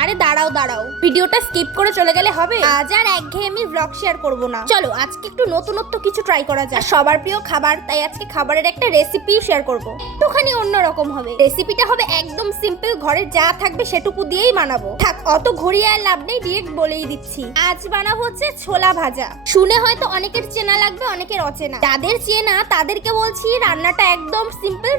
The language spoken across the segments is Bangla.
আরে দাঁড়াও দাঁড়াও, ভিডিওটা স্কিপ করে চলে গেলে হবে? আজ আর একঘেয়েমি ব্লগ শেয়ার করব না, চলো আজকে একটু নতুনত্ব কিছু ট্রাই করা যায়। সবার প্রিয় খাবার, তাই আজকে খাবারের একটা রেসিপি শেয়ার করব। একটুখানি অন্যরকম হবে। রেসিপিটা হবে একদম সিম্পল, ঘরে যা থাকবে সেটুকু দিয়েই বানাবো। থাক অত ঘুরিয়ে আর লাভ নেই, ডিরেক্ট বলেই দিচ্ছি। আজ বানাবো হচ্ছে ছোলা ভাজা। শুনে হয়তো অনেকের চেনা লাগবে, অনেকের অচেনা। যাদের চেনা তাদেরকে বলছি রান্নাটা একদম সিম্পল,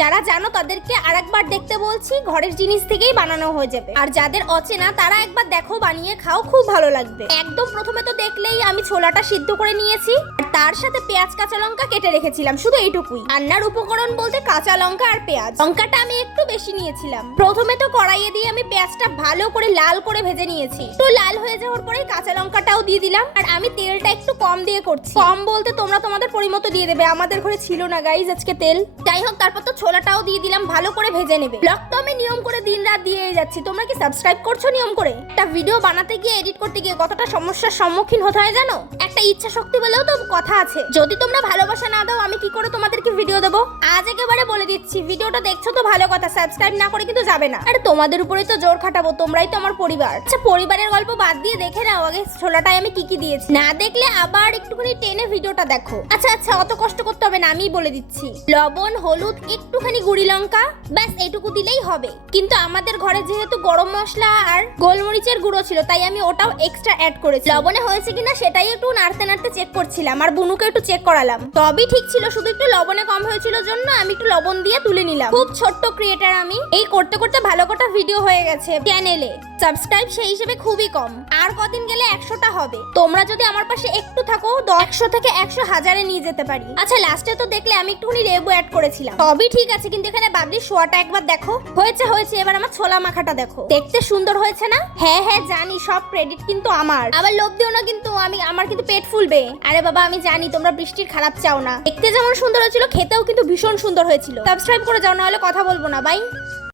যারা জানো তাদেরকে আরেকবার দেখতে বলছি, ঘরের জিনিস থেকেই বানানো হয়ে যাবে। আর যাদের অচেনা তারা একবার দেখো, বানিয়ে খাও, খুব ভালো লাগবে। একদম প্রথমে তো দেখলেই আমি ছোলাটা সিদ্ধ করে নিয়েছি, আর তার সাথে পেঁয়াজ কাঁচা লঙ্কা কেটে রেখেছিলাম, শুধু এইটুকুই। রান্নার উপকরণ বলতে কাঁচা লঙ্কা আর পেঁয়াজ। লঙ্কাটা আমি একটু বেশি নিয়েছিলাম। প্রথমে তো কড়াইয়ে দিয়ে আমি পেঁয়াজটা ভালো করে লাল করে ভেজে নিয়েছি। তো লাল হয়ে যাওয়ার পরে কাঁচা লঙ্কাটাও দিয়ে দিলাম। আর আমি তেলটা একটু কম দিয়ে করছি। কম বলতে তোমরা তোমাদের পরিমতো দিয়ে দেবে, আমাদের ঘরে ছিল না গাইজ আজকে তেল। যাই হোক, তারপর তো ছোলাটাও দিয়ে দিলাম, ভালো করে ভেজে নেবে। ব্লগ তো আমি নিয়ম করে দিন রাত দিয়ে যাচ্ছি, তোমরা কি সাবস্ক্রাইব করছো নিয়ম করে? একটা ভিডিও বানাতে গিয়ে, এডিট করতে গিয়ে কতটা সমস্যার সম্মুখীন হতে হয় জানো? একটা ইচ্ছা শক্তি বলেও তো কথা আছে। যদি তোমরা ভালোবাসা না দাও, আমি কি করে তোমাদেরকে ভিডিও দেবো? আজ একেবারে বলে দিচ্ছি, ভিডিওটা দেখছো তো ভালো কথা, সাবস্ক্রাইব না করে কিন্তু যাবে না। আরে তোমাদের উপরেই তো জোর খাটাবো, তোমরাই তো আমার পরিবার। আচ্ছা পরিবারের গল্প বাদ দিয়ে দেখে নাও আগে ছোলাটায় আমি কি কি দিয়েছি। না দেখলে আবার একটুখানি টেনে ভিডিওটা দেখো। আচ্ছা আচ্ছা, অত কষ্ট করতে হবে না, আমিই বলে দিচ্ছি। লবণ, হলুদ, একটুখানি গুঁড়ি লঙ্কা, ব্যাস এইটুকু দিলেই হবে। কিন্তু আমাদের ঘরে যেহেতু গরম মশলা আর গোলমরিচের গুঁড়ো ছিল, তাই আমি ওটাও এক্সট্রা অ্যাড করেছি। লবণে হয়েছে কিনা সেটাই একটু নাড়তে নাড়তে চেক করছিলাম, আর বুনুকে একটু চেক করালাম, তবেই ঠিক ছিল। শুধু একটু লবণে কম হয়েছিল জন্য আমি একটু লবণ দিয়ে তুলে নিলাম। খুব ছোট্ট ক্রিয়েটার আমি, এই করতে করতে ভালো কটা ভিডিও হয়ে গেছে চ্যানেলে। সাবস্ক্রাইব সেই হিসেবে খুবই কম, আর কদিন গেলে 100টা হবে। তোমরা যদি আমার পাশে একটু থাকো, 100 থেকে 100 হাজারে নিয়ে যেতে পারি। আচ্ছা লাস্টে তো দেখলে আমি একটুখানি লেবু অ্যাড করেছিলাম, সবই ঠিক আছে। কিন্তু এখানে বাবলির শোয়াটা একবার দেখো। হয়েছে হয়েছে, এবার আমার ছোলা মাখাটা দেখো, দেখতে সুন্দর হয়েছে না? হ্যাঁ হ্যাঁ জানি, সব ক্রেডিট কিন্তু আমার। আবার লোভ দিও না কিন্তু, আমার কিন্তু পেট ফুলবে। আরে বাবা আমি জানি তোমরা বৃষ্টির খারাপ চাও না। দেখতে যেমন সুন্দর হয়েছিল, খেতেও কিন্তু ভীষণ সুন্দর হয়েছিল। সাবস্ক্রাইব করে যাও, না হলে কথা বলবো না। বাই।